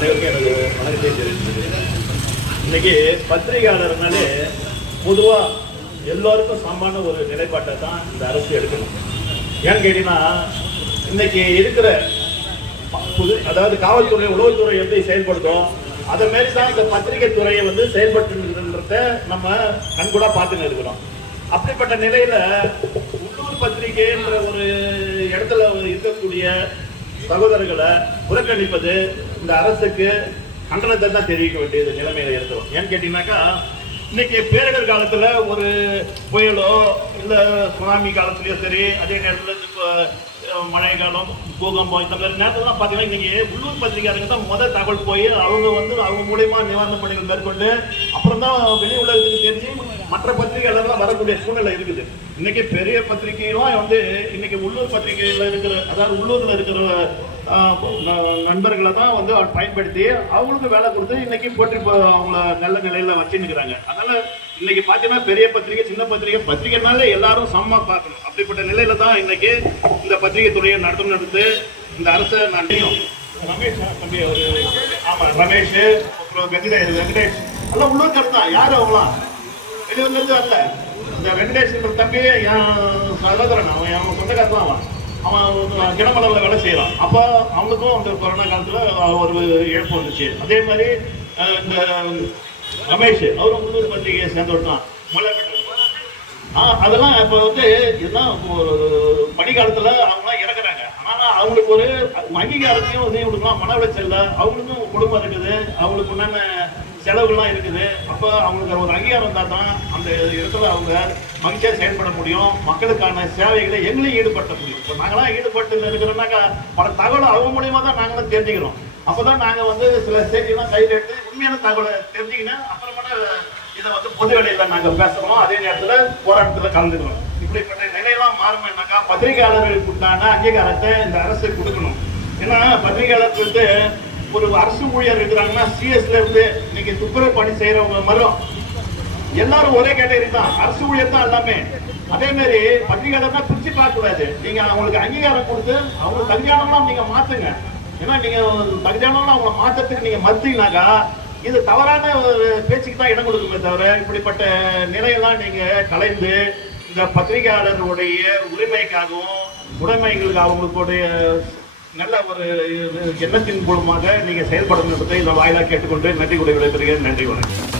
அனைவருக்கும் எனது வணக்கத்தை தெரிவித்துக்கிறேன். இன்னைக்கு பத்திரிகையாளர்னாலே பொதுவாக எல்லோருக்கும் சமமான ஒரு நிலைப்பாட்டை தான் இந்த அரசு எடுக்கணும். ஏன்னு கேட்டீங்கன்னா, இன்னைக்கு இருக்கிற அதாவது காவல்துறை, உளவுத்துறை எப்படி செயல்படுத்தோம் அதை மாரி தான் இந்த பத்திரிகை துறையை செயல்பட்டுன்றத நம்ம கண்கூடா பார்த்துன்னு இருக்கிறோம். அப்படிப்பட்ட நிலையில உள்ளூர் பத்திரிகைன்ற ஒரு இடத்துல இருக்கக்கூடிய சகோதரர்களை புறக்கணிப்பது இந்த அரசுக்கு கண்டனத்தை தான் தெரிவிக்க வேண்டியது நிலைமையில இருக்கிறோம். ஏன்னு கேட்டீங்கன்னாக்கா, இன்னைக்கு பேரிடர் காலத்துல ஒரு புயலோ இல்ல சுனாமி காலத்திலயோ சரி, அதே நேரத்தில் மழை காலம், பூகம்பம், இந்த மாதிரி நேரத்துல பாத்தீங்கன்னா இன்னைக்கு உள்ளூர் பத்திரிகையாளங்க தான் முதல் தகவல் போய் அவங்க மூலியமா நிவாரண பணிகள் மேற்கொண்டு அப்புறம் தான் வெளி உலகத்துக்கு தெரிஞ்சு மற்ற பத்திரிகையாளர்கள் வரக்கூடிய சூழ்நிலை இருக்குது. இன்னைக்கு பெரிய பத்திரிகைகளும் இன்னைக்கு உள்ளூர் பத்திரிகைகள் இருக்கிற, அதாவது உள்ளூர்ல இருக்கிற நண்பர்களை தான் அவர் பயன்படுத்தி அவங்களுக்கு வேலை கொடுத்து இன்னைக்கு போற்றி அவங்கள நல்ல நிலையில வச்சுருக்கிறாங்க. அதனால இன்னைக்கு பாத்தீங்கன்னா பெரிய பத்திரிகை, சின்ன பத்திரிகைனால எல்லாரும் சமமா பார்க்கணும். அப்படிப்பட்ட நிலையில தான் இன்னைக்கு இந்த பத்திரிகை துறையை நடந்து இந்த அரசை நன்றியும் ரமேஷ் தம்பி, ஆமா ரமேஷ், அப்புறம் வெங்கடேஷ் எல்லாம் உள்ளூர்காரர் தான். யாரு அவங்களாம் வெளியூர்ல இருந்து வரல. இந்த வெங்கடேஷ் தம்பி என் சகோதரன், அவன் என் சொந்தக்காரர் தான். அவன் கிடமலர்ல வேலை செய்யறான். அப்போ அவங்களுக்கும் அந்த கொரோனா காலத்துல ஒரு இழப்பு வந்துச்சு. அதே மாதிரி இந்த ரமேஷ் அவரும் உள்ளூர் பத்திரிகையை சேர்ந்தவர் தான். அதெல்லாம் இப்போ இதுதான் பணிக்காலத்துல அவங்களாம் இறக்குறாங்க. ஆனா அவங்களுக்கு ஒரு அங்கீகாரத்தையும் இவங்களுக்குலாம் மன உளைச்சல்ல, அவங்களுக்கும் குடும்பம் இருக்குது, அவங்களுக்கு உண்டான செலவுகள்லாம் இருக்குது. அப்போ அவங்களுக்கு ஒரு அங்கீகாரம் இருந்தால் தான் அந்த இடத்துல அவங்க மகிழ்ச்சியாக செயல்பட முடியும். மக்களுக்கான சேவைகளை எங்களையும் ஈடுபடுத்த முடியும். இப்போ நாங்களாம் ஈடுபட்டு இருக்கிறோம்னாக்கா பல தகவலை அவங்க மூலியமா தான் நாங்களும் தெரிஞ்சுக்கிறோம். அப்போதான் நாங்கள் சில செய்தியெல்லாம் கையில் எடுத்து உண்மையான தகவலை தெரிஞ்சுக்கினேன். அப்புறமேட்டு இதை பொது வேலையில் நாங்கள் பேசுகிறோம். அதே நேரத்தில் போராட்டத்தில் கலந்துக்கிறோம். இப்படிப்பட்ட நிலையெல்லாம் மாறணும்னாக்கா பத்திரிகையாளர்களுக்கு உண்டான அங்கீகாரத்தை இந்த அரசு கொடுக்கணும். ஏன்னா பத்திரிகையாளர்களுக்கு ஒரு அரசு ஊழியர் இருக்கிறாங்கன்னா, சிஎஸ்ல இருந்து இன்னைக்கு துப்புரவு பணி செய்யறவங்க மரம் எல்லாரும் ஒரே கேட்டகரி தான், அரசு ஊழியர் தான் எல்லாமே. அதே மாதிரி பத்திரிகையாளர்னா பிரிச்சு பார்க்க கூடாது. நீங்க அவங்களுக்கு அங்கீகாரம் கொடுத்து அவங்க தகுதியானவங்களாம் நீங்க மாத்துங்க. ஏன்னா நீங்க தகுதியானவங்களாம் அவங்களை மாற்றத்துக்கு நீங்க மறுத்தீங்கன்னாக்கா இது தவறான ஒரு பேச்சுக்கு தான் இடம் கொடுக்குமே தவிர, இப்படிப்பட்ட நிலையெல்லாம் நீங்க கலைந்து இந்த பத்திரிகையாளர்களுடைய உரிமைக்காகவும் உடைமைகளுக்கு அவங்களுடைய நல்ல ஒரு எண்ணத்தின் மூலமாக நீங்க செயல்படணும் என்பதை இந்த வாயிலாக கேட்டுக்கொண்டு நன்றி கூறி விடைபெறுகிறேன். நன்றி, வணக்கம்.